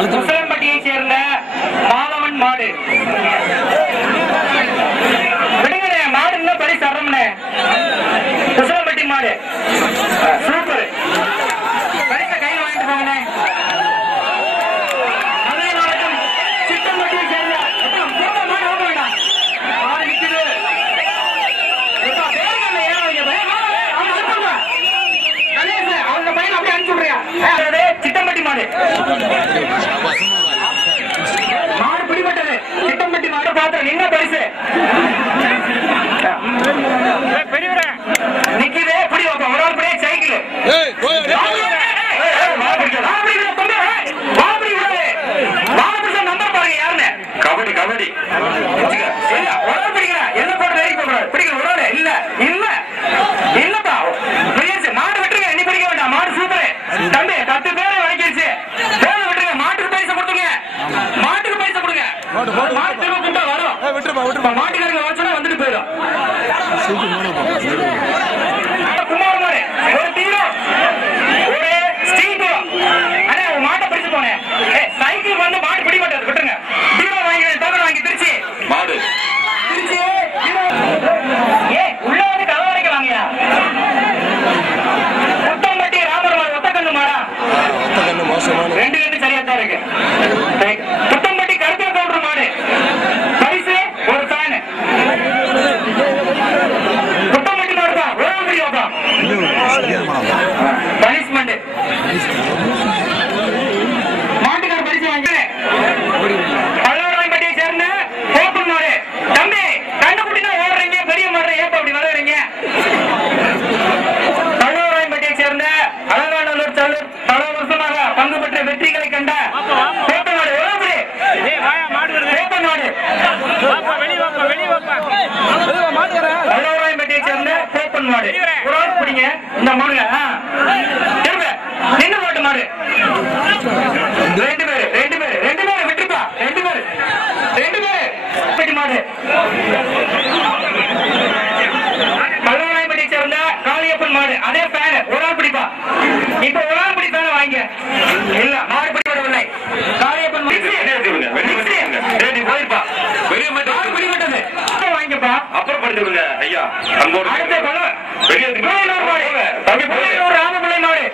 முசலம்பட்டியை சேர்ந்த மாதவன் மாடு. விடுங்கண்ணே, மாடு இன்னும் பரிசு தரணும்ண்ணே. முசலம்பட்டி மாடு சூப்பர். பரிசை கையில் வாங்கிட்டு போங்கண்ணே. அதே மாவட்டம் சித்தம்பட்டியை சேர்ந்த மாடு ஓட வேண்டாம். மாடு நிற்குது. அவங்க பையன் அப்படியே அனுப்பிச்சு விடுறியா? சித்தம்பட்டி மாடு மாடு பிடிபட்டது. சித்தம்பட்டி மாடு பாத்திரம் நின்ன பரிசு நிக்குது. பிடி வைப்பா ஒரு ஆள் பிடியே சைக்கிள் நம்பர் பாருங்க யாருன்னு. கபடி கபடி பிடிக்கிறேன். என்ன போட்டு பிடிக்கிற ஒரு ஆள் இல்ல இல்ல இல்லப்பா. மாடு விட்டுருங்க. நீ பிடிக்க வேண்டாம். மாடு சூப்பர் தம்பி. 10 பேரை வளைக்கிடுச்சு. பேரை விட்டுருங்க. மாட்டுக்கு பைசா கொடுத்துங்க. மாட்டுக்கு பைசா கொடுங்க. மாடு திரும்ப கூட்டா வரும். மாட்டுக்காரங்க வச்சோன்னா வந்துட்டு போயிடும். குமார் மாடு ஒரு தீரம் ஒரு ஸ்டீல். ஆனா மாட்டை பிடிச்சு போனேன். சைக்கிள் வந்து மாடு பிடிபட்டது. விட்டுருங்க. தீரம் வாங்கி டோக்கன் வாங்கி திருச்சி மாடு திருச்சி. உள்ள வந்து கதை வரைக்கும் வாங்கியா. புத்தம்பட்டி ராமர் மாடு ஒத்த கண்ணு மாடா. ரெண்டு கண்ணு சரியா தான் இருக்கு. புத்தம்பட்டி கருத்து கவுண்டர் மாடு பரிசு ஒரு ஃபேன். புத்தம்பட்டி மாடு தான் பனிஷ்மெண்ட். மாட்டுக்கார பரிசு வாங்க. பல்லவராயம்பட்டியை சேர்ந்த கோப்பன் மாடு. தம்பி கண்டுபிடினா ஓடுறீங்க. பெரிய மாடு ஏப்ப அப்படி வளர்றீங்க. பல்லவராயம்பட்டியை சேர்ந்த அலங்காநல்லூர் பல வருஷமாக பங்கு பெற்ற வெற்றிகளை கண்ட கோப்பன் மாடு. கோப்பன் மாடு பல்லவராயம்பட்டியை சேர்ந்த கோப்பன் மாடு. ஒரு ஆள் பிடிங்க. இந்த மாடுங்க நின்று மாட்டு மாடு. ரெண்டு பேரு விட்டுப்பா. ரெண்டு பேரு மாடு. பல்லவராயம்பட்டியை சேர்ந்த காளியப்பன் மாடு. அதே ஃபேன். ஒரு ஆள் பிடிப்பா. இப்ப ஒரு ஆள் பிடி ஃபேன் வாங்க. இல்ல மாடு பிடிபடவில்லை. காளியப்பன் போயிருப்பா. பெரிய மாடு பிடிபட்டது. வாங்கிப்பா. அப்புறம் படிச்சு விடுங்க ஐயா. ராமபிள்ளை மாடு.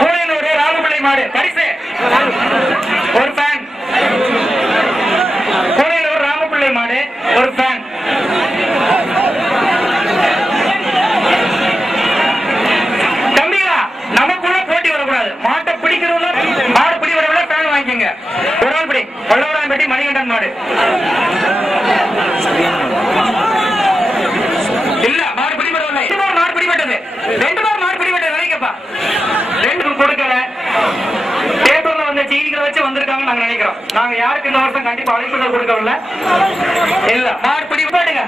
பூனையூர் ராமபிள்ளை மாடு பரிசு ஒரு ஃபேன். பூனையூர் ராமபிள்ளை மாடு ஒரு ஃபேன். தம்பிகளா நமக்குள்ள போட்டி வரக்கூடாது. மாட்டை பிடிக்கிறவங்க மாடு பிடிக்கிறவங்கள ஃபேன் வாங்கிக்கோங்க. ஒரு ஆள் பிடி. பல்லவராயம்பட்டி மணிகண்டன் மாடு. இல்ல மாடு பிடிபடவில்லை. மாடு பிடிபட்டது. 2 பேர் மாடு பிடிபட்டது. நினைக்கப்பா 2 கொடுக்கல. பேப்பர்ல வந்த செய்திகளை வச்சு வந்திருக்காங்க நாங்க நினைக்கிறோம். நாங்க யாருக்கு இந்த வருஷம் கண்டிப்பா அழைப்புகள் கொடுக்கவில்லை. இல்ல மாடு பிடிபட்டுங்க.